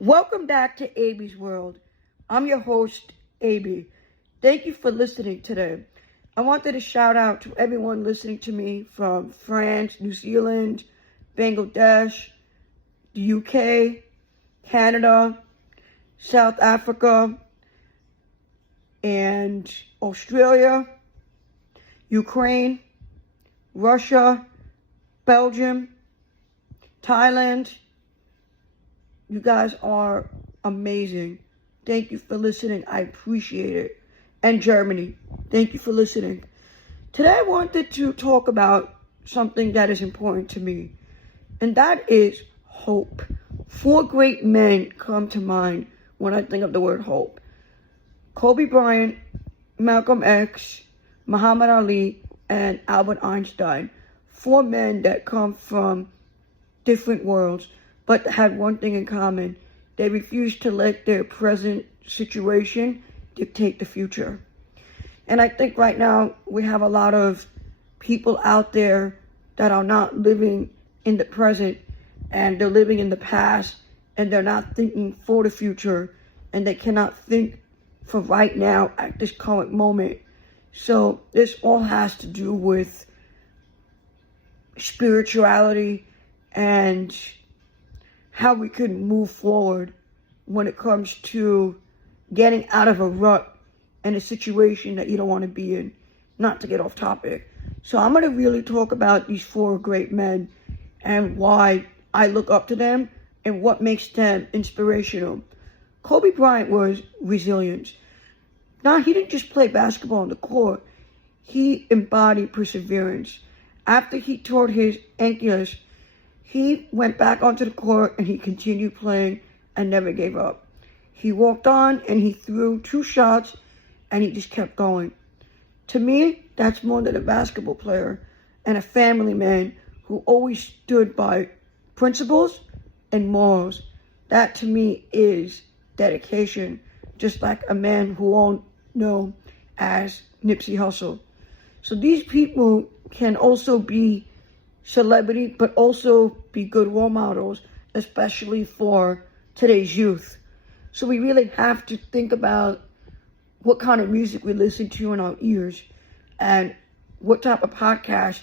Welcome back to AB's World. I'm your host, AB. Thank you for listening today. I wanted to shout out to everyone listening to me from France, New Zealand, Bangladesh, the UK, Canada, South Africa, and Australia, Ukraine, Russia, Belgium, Thailand. You guys are amazing. Thank you for listening. I appreciate it. And Germany, thank you for listening. Today I wanted to talk about something that is important to me, and that is hope. Four great men come to mind when I think of the word hope: Kobe Bryant, Malcolm X, Muhammad Ali, and Albert Einstein. Four men that come from different worlds, but had one thing in common. They refused to let their present situation dictate the future. And I think right now we have a lot of people out there that are not living in the present, and they're living in the past, and they're not thinking for the future, and they cannot think for right now at this current moment. So this all has to do with spirituality and how we can move forward when it comes to getting out of a rut and a situation that you don't want to be in. Not to get off topic. So I'm going to really talk about these four great men and why I look up to them and what makes them inspirational. Kobe Bryant was resilient. Now, he didn't just play basketball on the court. He embodied perseverance. After he tore his Achilles, he went back onto the court and he continued playing and never gave up. He walked on and he threw 2 shots and he just kept going. To me, that's more than a basketball player and a family man who always stood by principles and morals. That to me is dedication, just like a man who all know as Nipsey Hussle. So these people can also be celebrity, but also be good role models, especially for today's youth. So we really have to think about what kind of music we listen to in our ears and what type of podcast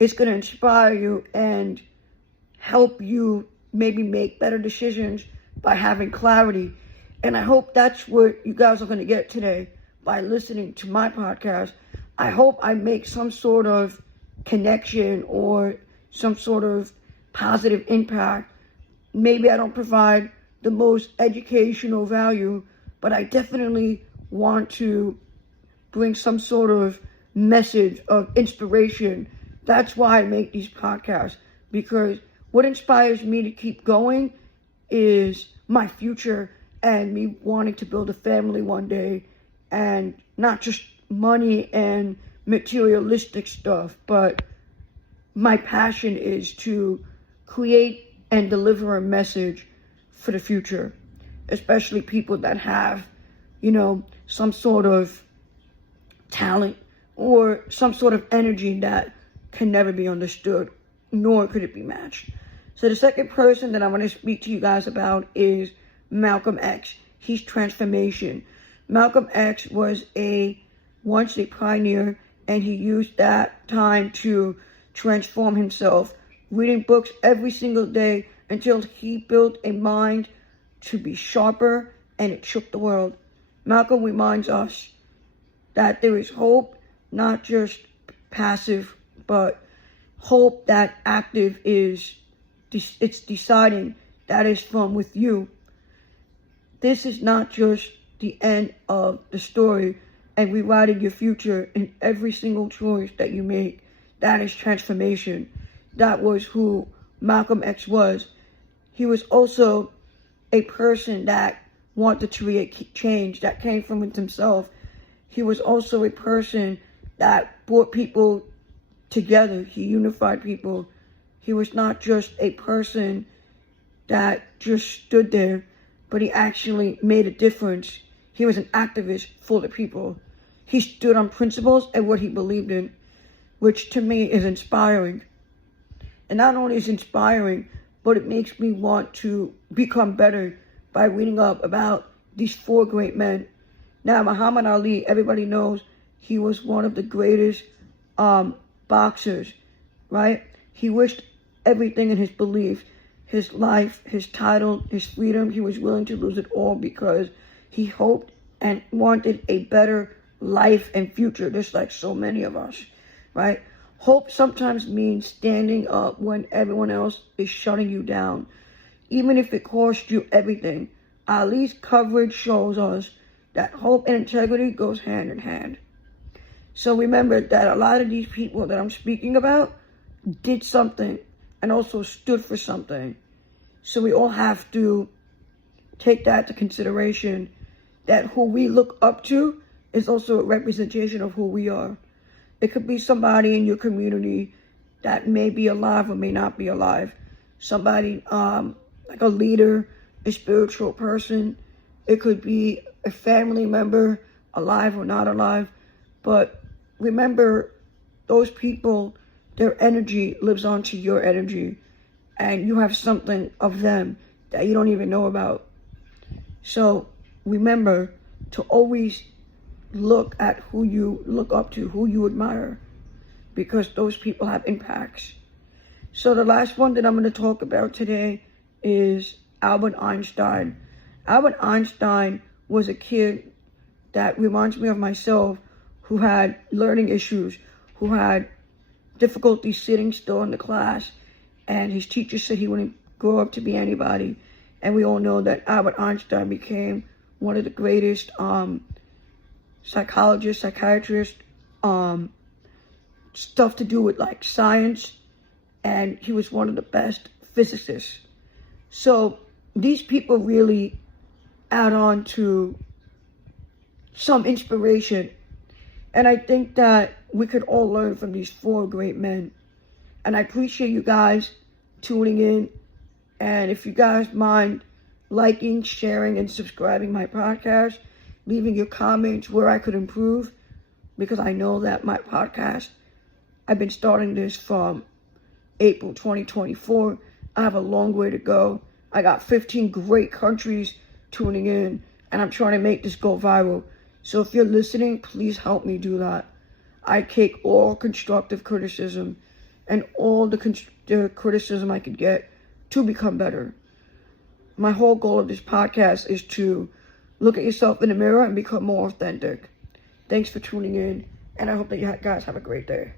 is going to inspire you and help you maybe make better decisions by having clarity. And I hope that's what you guys are going to get today by listening to my podcast. I hope I make some sort of connection or some sort of positive impact. Maybe I don't provide the most educational value, but I definitely want to bring some sort of message of inspiration. That's why I make these podcasts, because what inspires me to keep going is my future and me wanting to build a family one day, and not just money and materialistic stuff, but my passion is to create and deliver a message for the future, especially people that have, some sort of talent or some sort of energy that can never be understood, nor could it be matched. So the second person that I want to speak to you guys about is Malcolm X. He's transformation. Malcolm X was once a pioneer, and he used that time to transform himself, reading books every single day until he built a mind to be sharper, and it shook the world. Malcolm reminds us that there is hope, not just passive, but hope that active is, it's deciding, that is from with you. This is not just the end of the story and rewriting your future in every single choice that you make. That is transformation. That was who Malcolm X was. He was also a person that wanted to create change that came from himself. He was also a person that brought people together. He unified people. He was not just a person that just stood there, but he actually made a difference. He was an activist for the people. He stood on principles and what he believed in, which to me is inspiring. And not only is inspiring, but it makes me want to become better by reading up about these 4 great men. Now, Muhammad Ali, everybody knows he was one of the greatest boxers, right? He wished everything in his belief, his life, his title, his freedom. He was willing to lose it all because he hoped and wanted a better life and future, just like so many of us, right? Hope sometimes means standing up when everyone else is shutting you down, even if it costs you everything. Ali's coverage shows us that hope and integrity goes hand in hand. So remember that a lot of these people that I'm speaking about did something and also stood for something. So we all have to take that into consideration, that who we look up to is also a representation of who we are. It could be somebody in your community that may be alive or may not be alive. Somebody like a leader, a spiritual person. It could be a family member, alive or not alive. But remember, those people, their energy lives onto your energy. And you have something of them that you don't even know about. So remember to always look at who you look up to, who you admire, because those people have impacts. So the last one that I'm going to talk about today is Albert Einstein. Albert Einstein was a kid that reminds me of myself, who had learning issues, who had difficulty sitting still in the class, and his teacher said he wouldn't grow up to be anybody. And we all know that Albert Einstein became one of the greatest psychologists, psychiatrists, stuff to do with like science, and he was one of the best physicists. So these people really add on to some inspiration, and I think that we could all learn from these 4 great men. And I appreciate you guys tuning in, and if you guys mind liking, sharing, and subscribing my podcast, leaving your comments where I could improve, because I know that my podcast, I've been starting this from April 2024. I have a long way to go. I got 15 great countries tuning in, and I'm trying to make this go viral. So if you're listening, please help me do that. I take all constructive criticism and all the criticism I could get to become better. My whole goal of this podcast is to look at yourself in the mirror and become more authentic. Thanks for tuning in, and I hope that you guys have a great day.